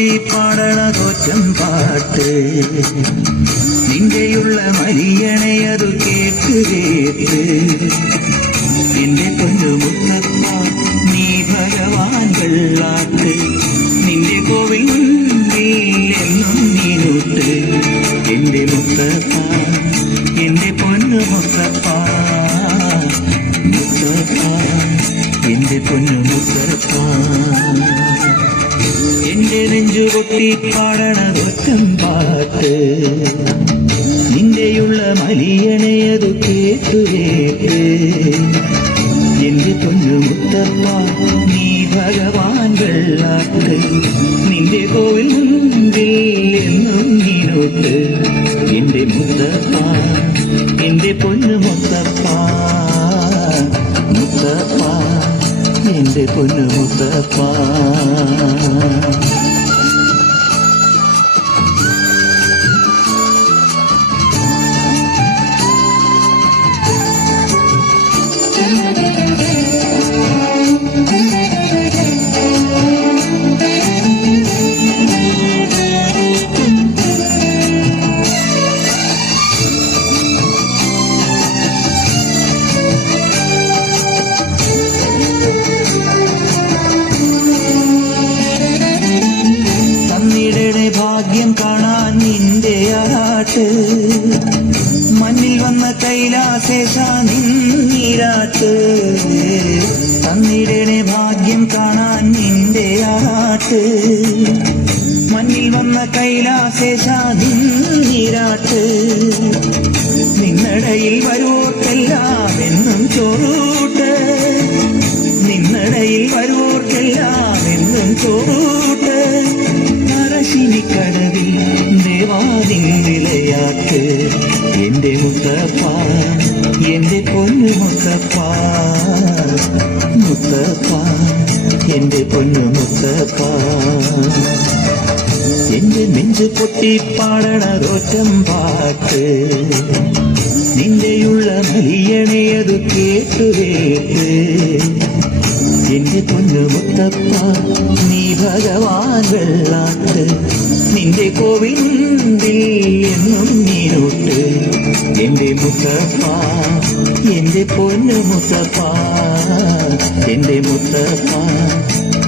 ഒറ്റം പാട്ട്. നിന്റെയുള്ള മരിയണയതു കേട്ട് കേട്ട്. എന്റെ പൊന്നു മുത്തപ്പ നീ ഭഗവാൻ വെള്ളാട്ട് നിന്റെ കോവിൽ നീനൂട്ട് എന്റെ മുത്തപ്പ എന്റെ പൊന്നു മുത്തപ്പ. മുത്തപ്പ എന്റെ പൊന്നു മുത്തപ്പ. എന്റെ നെഞ്ചു കൊത്തി പാടണതൊറ്റം പാട്ട്. നിന്റെയുള്ള മലിയണയതു കേട്ടുവേട്ട് എന്റെ പൊന്നു മുത്തപ്പ നീ ഭഗവാൻ വെള്ളാട്ട്. നിന്റെ കോവിൽ മുൻപിൽ എന്നും നീനോട്ട്. എന്റെ മുത്തപ്പ എന്റെ പൊന്നു മുത്തപ്പ. മുത്തപ്പ എന്റെ പൊന്നു മുത്തപ്പ. ആട്ട് മണ്ണിൽ വന്ന കൈലാസേഷ നിന്നിരാട്ട് തന്നിടയുടെ ഭാഗ്യം കാണാൻ നിന്റെ ആട്ട്. മണ്ണിൽ വന്ന കൈലാസേഷ നിന്നിരാട്ട് നിന്നടയിൽ വരുവോർക്കെല്ലാം എന്നും ചോറൂട്ട്. നിന്നടയിൽ വരുവോർക്കെല്ലാം എന്നും ചോറൂട്ട്. പറശ്ശിനിക്കടവിൽ ദേവാദിൻ വിളയാട്ട് എന്റെ മുത്തപ്പ എന്റെ പൊന്നു മുത്തപ്പ മുത്തപ്പ എന്റെ പൊന്നു മുത്തപ്പ എന്റെ നെഞ്ചു പൊട്ടി പാടണതൊറ്റം പാട്ട് നിന്റെയുള്ള മലിയണയതു കേട്ടു കേട്ട് എന്റെ പൊന്നു മുത്തപ്പ നീ ഭഗവാൻ വെള്ളാട്ട്. നിന്റെ കോവിന്ദിൽ എന്നും നീനോട്ട് എന്റെ മുത്തപ്പ എന്റെ പൊന്നു മുത്തപ്പ. എന്റെ മുത്തപ്പ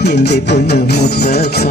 എന്റെ പൊന്നു മുത്തപ്പ.